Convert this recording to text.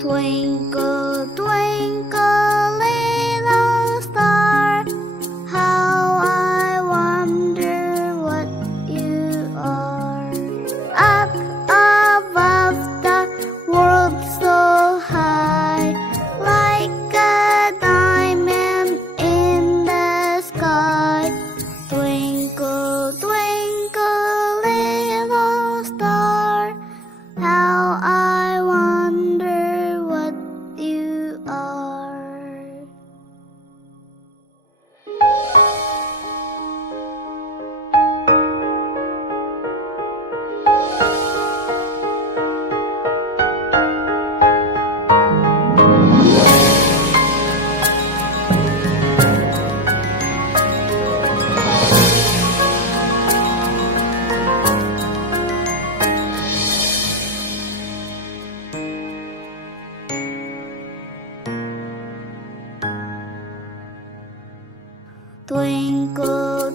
Twinkle, twinkle, little star, how I wonder what you are. Up above the world so high, like a diamond in the sky. Twinkle, twinkle, little star, how I wonder what you are. Twinkle,